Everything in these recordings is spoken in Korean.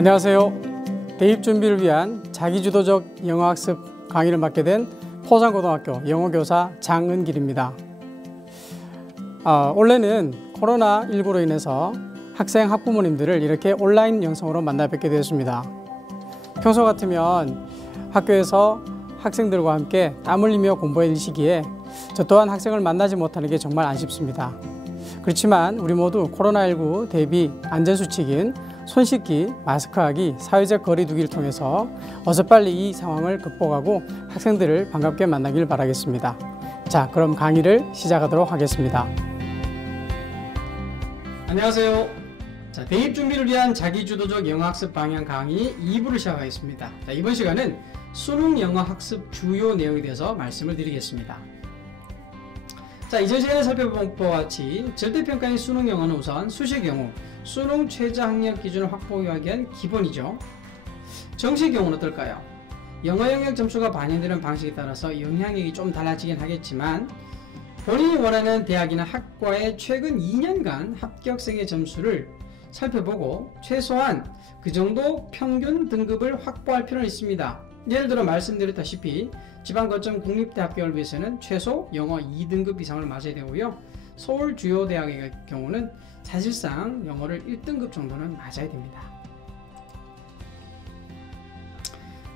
안녕하세요. 대입 준비를 위한 자기주도적 영어학습 강의를 맡게 된 포상고등학교 영어교사 장은길입니다. 올해는 코로나19로 인해서 학생, 학부모님들을 이렇게 온라인 영상으로 만나 뵙게 되었습니다. 평소 같으면 학교에서 학생들과 함께 땀 흘리며 공부할 시기에 저 또한 학생을 만나지 못하는 게 정말 아쉽습니다. 그렇지만 우리 모두 코로나19 대비 안전수칙인 손 씻기, 마스크하기, 사회적 거리 두기를 통해서 어서 빨리 이 상황을 극복하고 학생들을 반갑게 만나길 바라겠습니다. 자, 그럼 강의를 시작하도록 하겠습니다. 안녕하세요. 자, 대입 준비를 위한 자기주도적 영어학습 방향 강의 2부를 시작하겠습니다. 자, 이번 시간은 수능 영어 학습 주요 내용에 대해서 말씀을 드리겠습니다. 자, 이전 시간에 살펴본 바와 같이 절대평가인 수능 영어는 우선 수시의 경우 수능 최저 학력 기준을 확보하기 위한 기본이죠. 정시의 경우는 어떨까요? 영어 영역 점수가 반영되는 방식에 따라서 영향력이 좀 달라지긴 하겠지만 본인이 원하는 대학이나 학과의 최근 2년간 합격생의 점수를 살펴보고 최소한 그 정도 평균 등급을 확보할 필요는 있습니다. 예를 들어 말씀드렸다시피 지방거점 국립대 합격을 위해서는 최소 영어 2등급 이상을 맞아야 되고요. 서울 주요 대학의 경우는 사실상 영어를 1등급 정도는 맞아야 됩니다.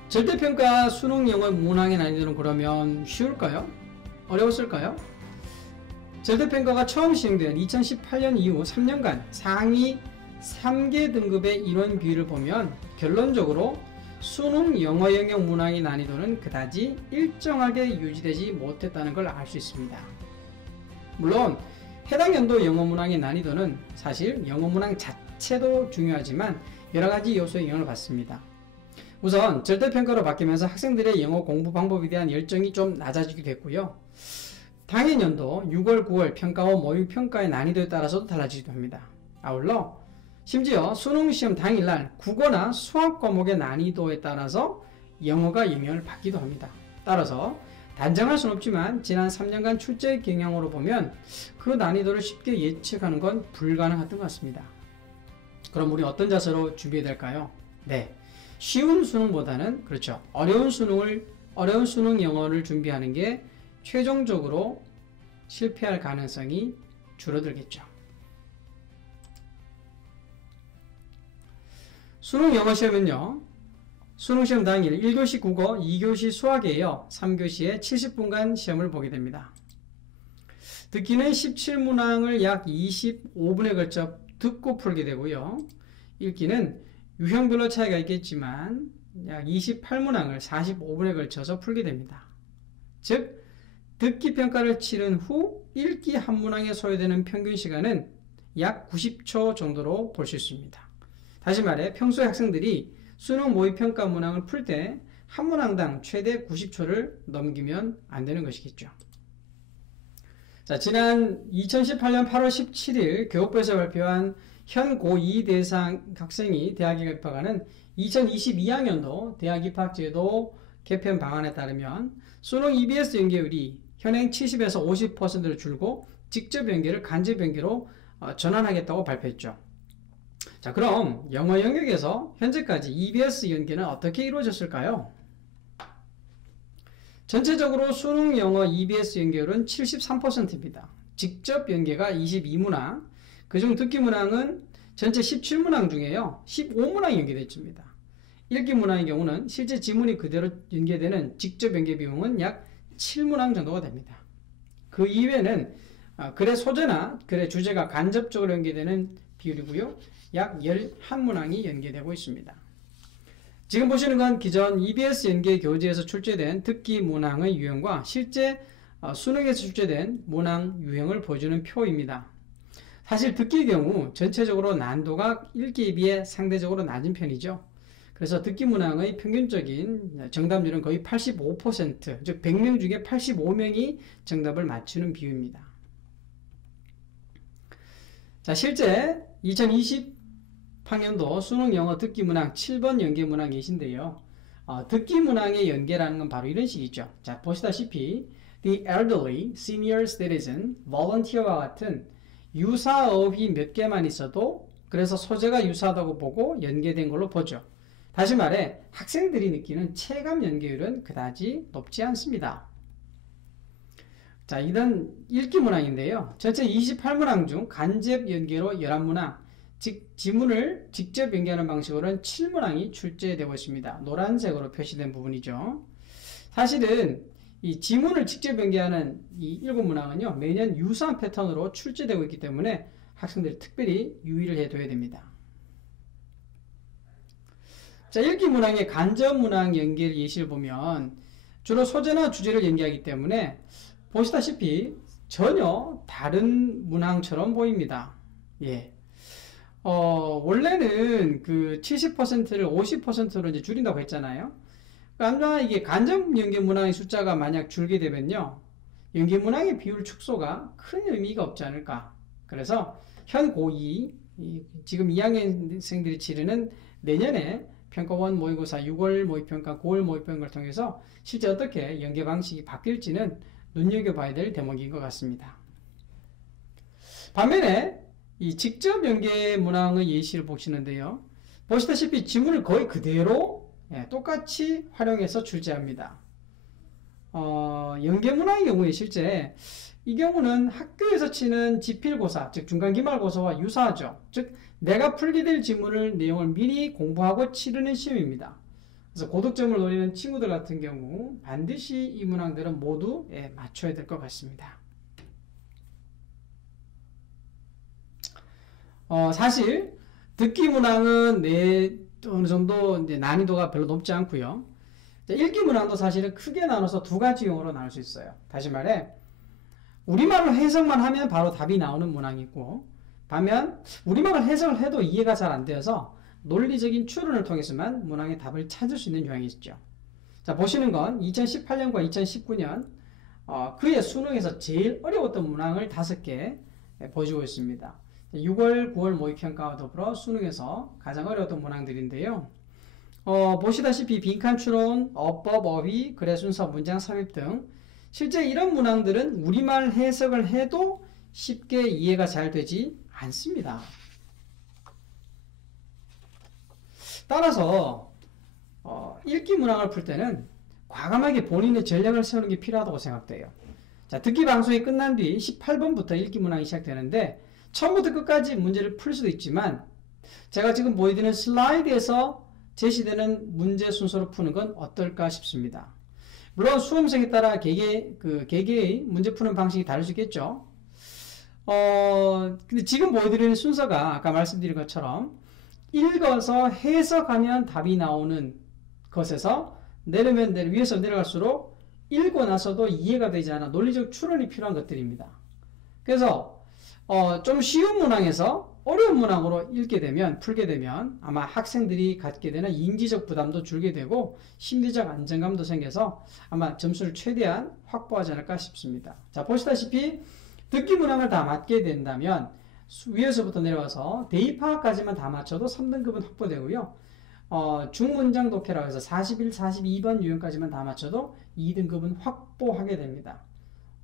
절대평가 수능 영어 문항의 난이도는 그러면 쉬울까요? 어려웠을까요? 절대평가가 처음 시행된 2018년 이후 3년간 상위 3개 등급의 인원 비율을 보면 결론적으로 수능 영어 영역 문항의 난이도는 그다지 일정하게 유지되지 못했다는 걸 알 수 있습니다. 물론 해당 연도 영어 문항의 난이도는 사실 영어 문항 자체도 중요하지만 여러가지 요소의 영향을 받습니다. 우선 절대평가로 바뀌면서 학생들의 영어 공부 방법에 대한 열정이 좀 낮아지기도 했고요. 당해 연도 6월, 9월 평가원 모의평가의 난이도에 따라서도 달라지기도 합니다. 아울러 심지어 수능시험 당일날 국어나 수학 과목의 난이도에 따라서 영어가 영향을 받기도 합니다. 따라서 단정할 수는 없지만 지난 3년간 출제 경향으로 보면 그 난이도를 쉽게 예측하는 건 불가능했던 것 같습니다. 그럼 우리 어떤 자세로 준비해야 될까요? 네, 쉬운 수능보다는 그렇죠. 어려운 수능 영어를 준비하는 게 최종적으로 실패할 가능성이 줄어들겠죠. 수능 영어 시험은요, 수능시험 당일 1교시 국어, 2교시 수학에 이어 3교시에 70분간 시험을 보게 됩니다. 듣기는 17문항을 약 25분에 걸쳐 듣고 풀게 되고요. 읽기는 유형별로 차이가 있겠지만 약 28문항을 45분에 걸쳐서 풀게 됩니다. 즉, 듣기 평가를 치른 후 읽기 한 문항에 소요되는 평균 시간은 약 90초 정도로 볼 수 있습니다. 다시 말해 평소에 학생들이 수능 모의평가 문항을 풀 때 한 문항당 최대 90초를 넘기면 안 되는 것이겠죠. 자, 지난 2018년 8월 17일 교육부에서 발표한 현 고2 대상 학생이 대학에 입학하는 2022학년도 대학 입학제도 개편 방안에 따르면 수능 EBS 연계율이 현행 70에서 50%로 줄고 직접 연계를 간접 연계로 전환하겠다고 발표했죠. 자, 그럼 영어 영역에서 현재까지 EBS 연계는 어떻게 이루어졌을까요? 전체적으로 수능 영어 EBS 연계율은 73%입니다. 직접 연계가 22문항, 그중 듣기 문항은 전체 17문항 중에요 15문항이 연계됐습니다. 읽기 문항의 경우는 실제 지문이 그대로 연계되는 직접 연계 비용은 약 7문항 정도가 됩니다. 그 이외에는 글의 소재나 글의 주제가 간접적으로 연계되는 비율이고요. 약 11문항이 연계되고 있습니다. 지금 보시는 건 기존 EBS 연계 교재에서 출제된 듣기 문항의 유형과 실제 수능에서 출제된 문항 유형을 보여주는 표입니다. 사실 듣기의 경우 전체적으로 난도가 읽기에 비해 상대적으로 낮은 편이죠. 그래서 듣기 문항의 평균적인 정답률은 거의 85%, 즉 100명 중에 85명이 정답을 맞추는 비율입니다. 자, 실제 2020학년도 수능 영어 듣기 문항 7번 연계 문항 계신데요. 듣기 문항의 연계라는 건 바로 이런 식이죠. 자, 보시다시피 The elderly, senior citizen, volunteer와 같은 유사어휘 몇 개만 있어도 그래서 소재가 유사하다고 보고 연계된 걸로 보죠. 다시 말해 학생들이 느끼는 체감 연계율은 그다지 높지 않습니다. 자, 이런 읽기 문항인데요. 전체 28문항 중 간접 연계로 11문항, 즉 지문을 직접 연계하는 방식으로는 7문항이 출제되고 있습니다. 노란색으로 표시된 부분이죠. 사실은 이 지문을 직접 연계하는 이 7문항은요, 매년 유사한 패턴으로 출제되고 있기 때문에 학생들이 특별히 유의를 해둬야 됩니다. 자, 읽기 문항의 간접 문항 연계 예시를 보면 주로 소재나 주제를 연계하기 때문에 보시다시피 전혀 다른 문항처럼 보입니다. 예. 원래는 그 70%를 50%로 이제 줄인다고 했잖아요. 그러니까 이게 간접 연계 문항의 숫자가 만약 줄게 되면요, 연계 문항의 비율 축소가 큰 의미가 없지 않을까. 그래서 현 고2 지금 2학년생들이 치르는 내년에 평가 1 모의고사 6월 모의평가 9월 모의평가를 통해서 실제 어떻게 연계 방식이 바뀔지는 눈여겨봐야 될 대목인 것 같습니다. 반면에 이 직접 연계 문항의 예시를 보시는데요, 보시다시피 지문을 거의 그대로 똑같이 활용해서 출제합니다. 연계 문항의 경우에 실제 이 경우는 학교에서 치는 지필고사, 즉 중간기말고사와 유사하죠. 즉 내가 풀게 될 지문을 내용을 미리 공부하고 치르는 시험입니다. 그래서 고득점을 노리는 친구들 같은 경우 반드시 이 문항들은 모두 맞춰야 될 것 같습니다. 사실 듣기 문항은 어느 정도 이제 난이도가 별로 높지 않고요. 읽기 문항도 사실은 크게 나눠서 두 가지 용어로 나눌 수 있어요. 다시 말해 우리말로 해석만 하면 바로 답이 나오는 문항이 있고, 반면 우리말을 해석을 해도 이해가 잘 안 되어서 논리적인 추론을 통해서만 문항의 답을 찾을 수 있는 유형이 있죠. 자, 보시는 건 2018년과 2019년 그해 수능에서 제일 어려웠던 문항을 5개 보여주고 있습니다. 6월, 9월 모의평가와 더불어 수능에서 가장 어려웠던 문항들인데요. 보시다시피 빈칸 추론, 어법, 어휘, 글의 순서, 문장 삽입 등 실제 이런 문항들은 우리말 해석을 해도 쉽게 이해가 잘 되지 않습니다. 따라서 읽기 문항을 풀 때는 과감하게 본인의 전략을 세우는 게 필요하다고 생각돼요. 자, 듣기 방송이 끝난 뒤 18번부터 읽기 문항이 시작되는데 처음부터 끝까지 문제를 풀 수도 있지만 제가 지금 보여드리는 슬라이드에서 제시되는 문제 순서로 푸는 건 어떨까 싶습니다. 물론 수험생에 따라 개개의 문제 푸는 방식이 다를 수 있겠죠. 근데 지금 보여드리는 순서가 아까 말씀드린 것처럼 읽어서 해석하면 답이 나오는 것에서 위에서 내려갈수록 읽고 나서도 이해가 되지 않아 논리적 추론이 필요한 것들입니다. 그래서 좀 쉬운 문항에서 어려운 문항으로 풀게 되면 아마 학생들이 갖게 되는 인지적 부담도 줄게 되고 심리적 안정감도 생겨서 아마 점수를 최대한 확보하지 않을까 싶습니다. 자, 보시다시피 듣기 문항을 다 맞게 된다면 위에서부터 내려와서 대입하까지만 다 맞춰도 3등급은 확보되고요. 중문장 독해라고 해서 41, 42번 유형까지만 다 맞춰도 2등급은 확보하게 됩니다.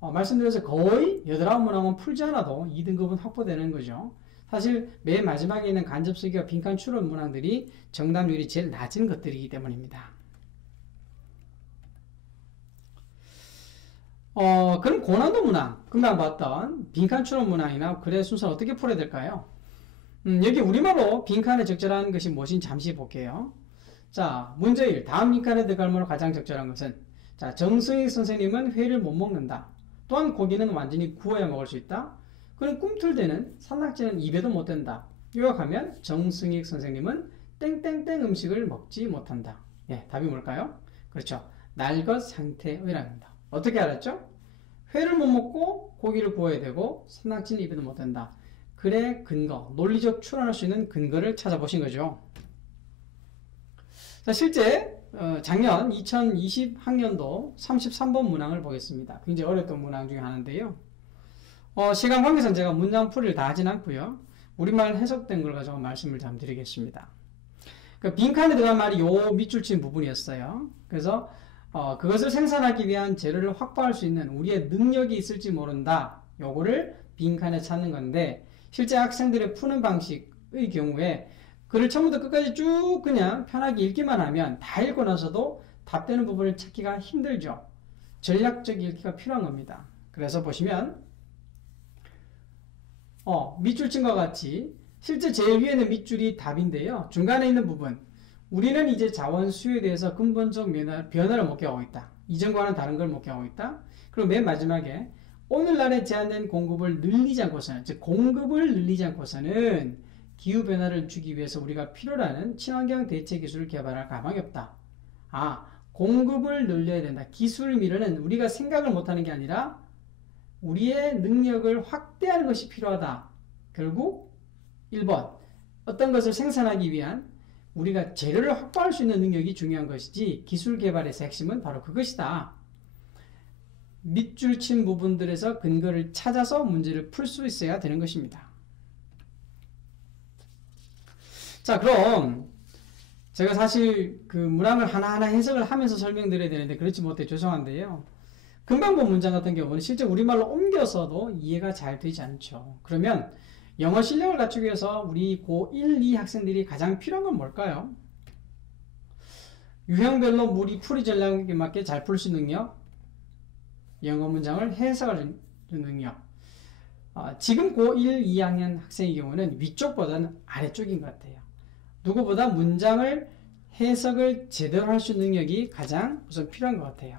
말씀드려서 거의 8, 9문항은 풀지 않아도 2등급은 확보되는 거죠. 사실 맨 마지막에 있는 간접수기와 빈칸 추론 문항들이 정답률이 제일 낮은 것들이기 때문입니다. 그럼 고난도 문항, 금방 봤던 빈칸 추론 문항이나 글의 순서를 어떻게 풀어야 될까요? 여기 우리말로 빈칸에 적절한 것이 무엇인지 잠시 볼게요. 자, 문제 1. 다음 빈칸에 들어갈 문으로 가장 적절한 것은, 자, 정승익 선생님은 회를 못 먹는다. 또한 고기는 완전히 구워야 먹을 수 있다. 그럼 꿈틀대는 산낙지는 입에도 못 댄다. 요약하면 정승익 선생님은 땡땡땡 음식을 먹지 못한다. 예, 답이 뭘까요? 그렇죠. 날것 상태의랍니다. 어떻게 알았죠? 회를 못 먹고 고기를 구워야 되고 산낙지는 입에도 못 댄다. 글의 근거, 논리적 추론할 수 있는 근거를 찾아보신 거죠. 자, 실제 작년 2020 학년도 33번 문항을 보겠습니다. 굉장히 어려웠던 문항 중에 하나인데요. 시간 관계상 제가 문장 풀이를 다 하진 않고요. 우리말 해석된 걸 가지고 말씀을 좀 드리겠습니다. 그 빈칸에 들어간 말이 요 밑줄 친 부분이었어요. 그래서 그것을 생산하기 위한 재료를 확보할 수 있는 우리의 능력이 있을지 모른다. 요거를 빈칸에 찾는 건데 실제 학생들의 푸는 방식 학생의 경우에 글을 처음부터 끝까지 쭉 그냥 편하게 읽기만 하면 다 읽고 나서도 답되는 부분을 찾기가 힘들죠. 전략적 읽기가 필요한 겁니다. 그래서 보시면 밑줄침과 같이 실제 제일 위에는 밑줄이 답인데요. 중간에 있는 부분 우리는 이제 자원 수요에 대해서 근본적 변화를 목격하고 있다. 이전과는 다른 걸 목격하고 있다. 그리고 맨 마지막에 오늘날에 제한된 공급을 늘리지 않고서는 즉 공급을 늘리지 않고서는 기후변화를 주기 위해서 우리가 필요로 하는 친환경 대체 기술을 개발할 가망이 없다. 공급을 늘려야 된다. 기술 미래는 우리가 생각을 못하는 게 아니라 우리의 능력을 확대하는 것이 필요하다. 결국 1번 어떤 것을 생산하기 위한 우리가 재료를 확보할 수 있는 능력이 중요한 것이지 기술 개발에서 핵심은 바로 그것이다. 밑줄 친 부분들에서 근거를 찾아서 문제를 풀 수 있어야 되는 것입니다. 자, 그럼 제가 사실 그 문항을 하나하나 해석을 하면서 설명드려야 되는데 그렇지 못해 죄송한데요. 금방 본 문장 같은 경우는 실제 우리말로 옮겨서도 이해가 잘 되지 않죠. 그러면 영어 실력을 갖추기 위해서 우리 고1, 2 학생들이 가장 필요한 건 뭘까요? 유형별로 우리 풀이 전략에 맞게 잘 풀 수 있는 능력, 영어 문장을 해석하는 능력. 지금 고1, 2학년 학생의 경우는 위쪽보다는 아래쪽인 것 같아요. 누구보다 문장을 해석을 제대로 할 수 있는 능력이 가장 우선 필요한 것 같아요.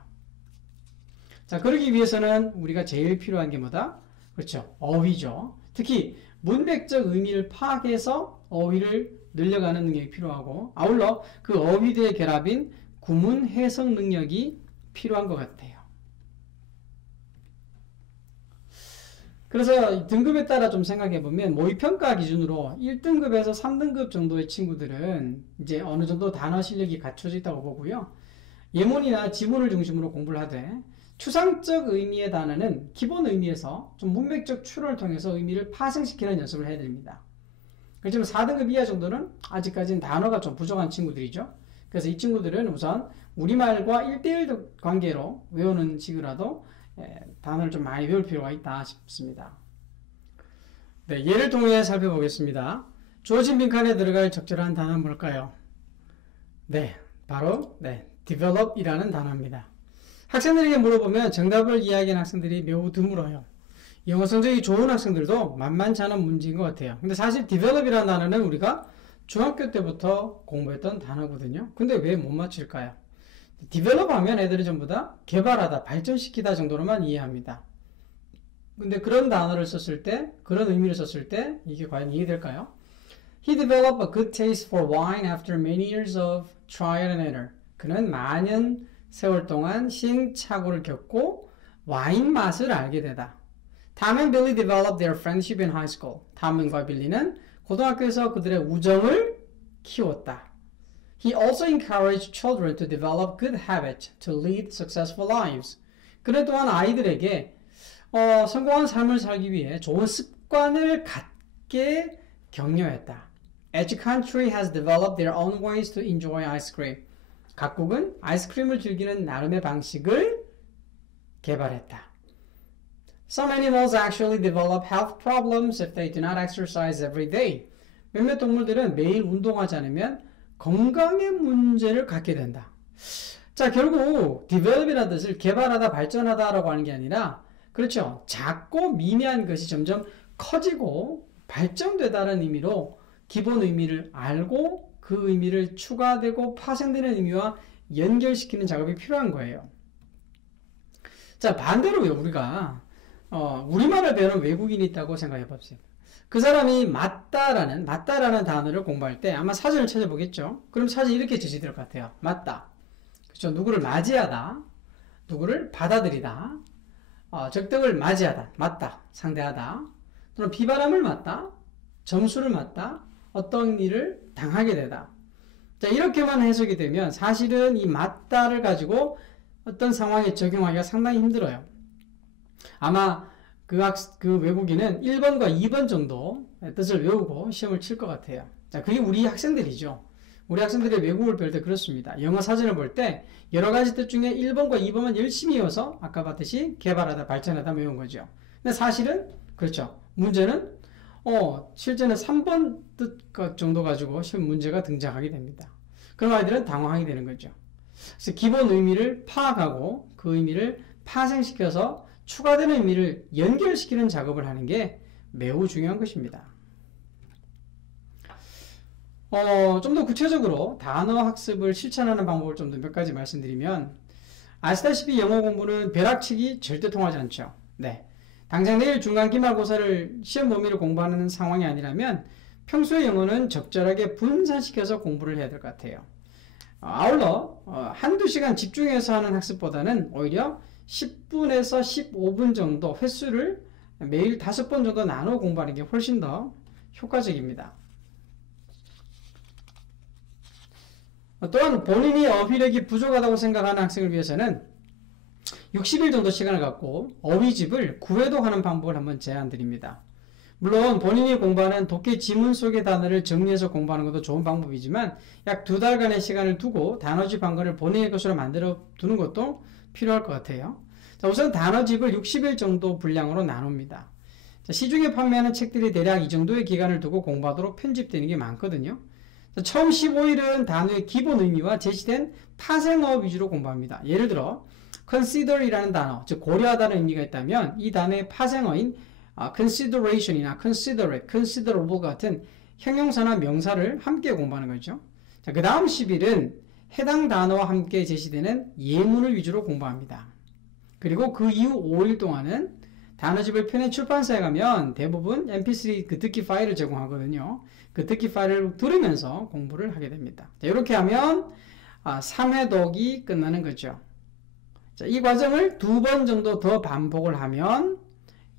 자, 그러기 위해서는 우리가 제일 필요한 게 뭐다? 그렇죠. 어휘죠. 특히 문맥적 의미를 파악해서 어휘를 늘려가는 능력이 필요하고 아울러 그 어휘들의 결합인 구문 해석 능력이 필요한 것 같아요. 그래서 등급에 따라 좀 생각해 보면 모의평가 기준으로 1등급에서 3등급 정도의 친구들은 이제 어느 정도 단어 실력이 갖춰져 있다고 보고요. 예문이나 지문을 중심으로 공부를 하되 추상적 의미의 단어는 기본 의미에서 좀 문맥적 추론을 통해서 의미를 파생시키는 연습을 해야 됩니다. 그렇지만 4등급 이하 정도는 아직까지는 단어가 좀 부족한 친구들이죠. 그래서 이 친구들은 우선 우리말과 1대1 관계로 외우는 식이라도 단어를 좀 많이 외울 필요가 있다 싶습니다. 네, 예를 통해 살펴보겠습니다. 주어진 빈칸에 들어갈 적절한 단어는 뭘까요? 네, 바로 develop이라는 단어입니다. 학생들에게 물어보면 정답을 이야기하는 학생들이 매우 드물어요. 영어 성적이 좋은 학생들도 만만치 않은 문제인 것 같아요. 근데 사실 develop이라는 단어는 우리가 중학교 때부터 공부했던 단어거든요. 근데 왜 못 맞출까요? develop 하면 애들은 전부 다 개발하다, 발전시키다 정도로만 이해합니다. 근데 그런 단어를 썼을 때, 그런 의미를 썼을 때 이게 과연 이해될까요? He developed a good taste for wine after many years of trial and error. 그는 많은 세월 동안 시행착오를 겪고 와인 맛을 알게 되다. Tom and Billy developed their friendship in high school. 탐과 빌리는 고등학교에서 그들의 우정을 키웠다. He also encouraged children to develop good habits to lead successful lives. 그는 또한 아이들에게 성공한 삶을 살기 위해 좋은 습관을 갖게 격려했다. Each country has developed their own ways to enjoy ice cream. 각국은 아이스크림을 즐기는 나름의 방식을 개발했다. Some animals actually develop health problems if they do not exercise every day. 몇몇 동물들은 매일 운동하지 않으면 건강의 문제를 갖게 된다. 자, 결국 develop이라는 뜻을 개발하다, 발전하다라고 하는 게 아니라 그렇죠. 작고 미미한 것이 점점 커지고 발전되다는 의미로 기본 의미를 알고 그 의미를 추가되고 파생되는 의미와 연결시키는 작업이 필요한 거예요. 자, 반대로 우리가 우리말을 배우는 외국인이 있다고 생각해 봅시다. 그 사람이 맞다라는 단어를 공부할 때 아마 사전을 찾아보겠죠. 그럼 사전이 이렇게 제시될 것 같아요. 맞다. 그렇죠. 누구를 맞이하다. 누구를 받아들이다. 적덕을 맞이하다. 맞다. 상대하다. 또는 비바람을 맞다. 점수를 맞다. 어떤 일을 당하게 되다. 자, 이렇게만 해석이 되면 사실은 이 맞다를 가지고 어떤 상황에 적용하기가 상당히 힘들어요. 아마 그 외국인은 1번과 2번 정도 뜻을 외우고 시험을 칠 것 같아요. 자, 그게 우리 학생들이죠. 우리 학생들이 외국어를 배울 때 그렇습니다. 영어 사전을 볼 때 여러 가지 뜻 중에 1번과 2번만 열심히 외워서 아까 봤듯이 개발하다, 발전하다 외운 거죠. 근데 사실은 그렇죠. 문제는 실제는 3번 뜻 정도 가지고 시험 문제가 등장하게 됩니다. 그럼 아이들은 당황하게 되는 거죠. 그래서 기본 의미를 파악하고 그 의미를 파생시켜서 추가되는 의미를 연결시키는 작업을 하는 게 매우 중요한 것입니다. 좀 더 구체적으로 단어 학습을 실천하는 방법을 좀 더 몇 가지 말씀드리면, 아시다시피 영어 공부는 벼락치기 절대 통하지 않죠. 네. 당장 내일 중간 기말고사를 시험 범위를 공부하는 상황이 아니라면 평소에 영어는 적절하게 분산시켜서 공부를 해야 될 것 같아요. 아울러 한두 시간 집중해서 하는 학습보다는 오히려 10분에서 15분 정도 횟수를 매일 5번 정도 나눠 공부하는 게 훨씬 더 효과적입니다. 또한 본인이 어휘력이 부족하다고 생각하는 학생을 위해서는 60일 정도 시간을 갖고 어휘집을 구회독하는 방법을 한번 제안드립니다. 물론 본인이 공부하는 독해 지문 속의 단어를 정리해서 공부하는 것도 좋은 방법이지만 약 2달간의 시간을 두고 단어집 한 권을 본인의 것으로 만들어 두는 것도 필요할 것 같아요. 자, 우선 단어집을 60일 정도 분량으로 나눕니다. 자, 시중에 판매하는 책들이 대략 이 정도의 기간을 두고 공부하도록 편집되는 게 많거든요. 자, 처음 15일은 단어의 기본 의미와 제시된 파생어업 위주로 공부합니다. 예를 들어 consider이라는 단어, 즉 고려하다는 의미가 있다면 이 단어의 파생어인 consideration이나 considerate, considerable 같은 형용사나 명사를 함께 공부하는 거죠. 자, 그 다음 10일은 해당 단어와 함께 제시되는 예문을 위주로 공부합니다. 그리고 그 이후 5일 동안은 단어집을 펴낸 출판사에 가면 대부분 mp3 그 듣기 파일을 제공하거든요. 그 듣기 파일을 들으면서 공부를 하게 됩니다. 자, 이렇게 하면 3회독이 끝나는 거죠. 자, 이 과정을 2번 정도 더 반복을 하면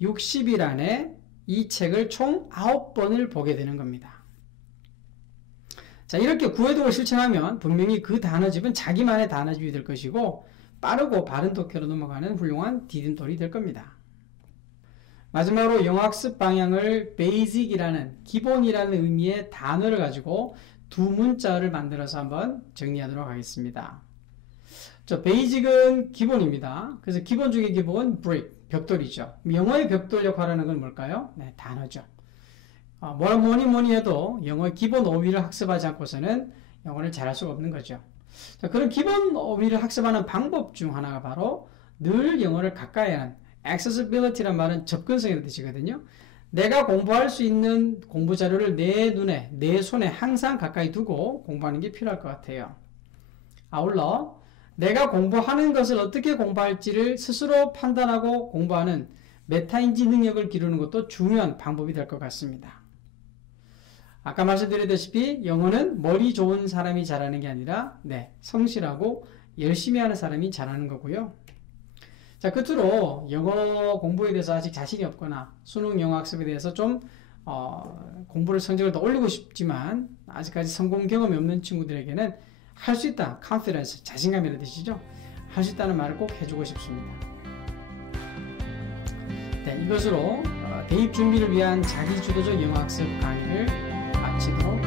60일 안에 이 책을 총 9번을 보게 되는 겁니다. 자, 이렇게 구회독을 실천하면 분명히 그 단어집은 자기만의 단어집이 될 것이고 빠르고 바른 독해로 넘어가는 훌륭한 디딤돌이 될 겁니다. 마지막으로 영어학습 방향을 basic이라는 기본이라는 의미의 단어를 가지고 두 문자를 만들어서 한번 정리하도록 하겠습니다. basic은 기본입니다. 그래서 기본 중에 기본 brick, 벽돌이죠. 영어의 벽돌 역할하는 건 뭘까요? 네, 단어죠. 뭐니 해도 영어의 기본 어휘를 학습하지 않고서는 영어를 잘할 수가 없는 거죠. 자, 그런 기본 어휘를 학습하는 방법 중 하나가 바로 늘 영어를 가까이 하는 accessibility란 말은 접근성이라는 뜻이거든요. 내가 공부할 수 있는 공부 자료를 내 눈에, 내 손에 항상 가까이 두고 공부하는 게 필요할 것 같아요. 아울러 내가 공부하는 것을 어떻게 공부할지를 스스로 판단하고 공부하는 메타인지 능력을 기르는 것도 중요한 방법이 될 것 같습니다. 아까 말씀드렸다시피 영어는 머리 좋은 사람이 잘하는 게 아니라 성실하고 열심히 하는 사람이 잘하는 거고요. 자, 끝으로 영어 공부에 대해서 아직 자신이 없거나 수능 영어 학습에 대해서 좀 공부를 성적을 더 올리고 싶지만 아직까지 성공 경험이 없는 친구들에게는 할 수 있다, confidence, 자신감이라는 뜻이죠. 할 수 있다는 말을 꼭 해주고 싶습니다. 네, 이것으로 대입 준비를 위한 자기주도적 영어학습 강의를 마치도록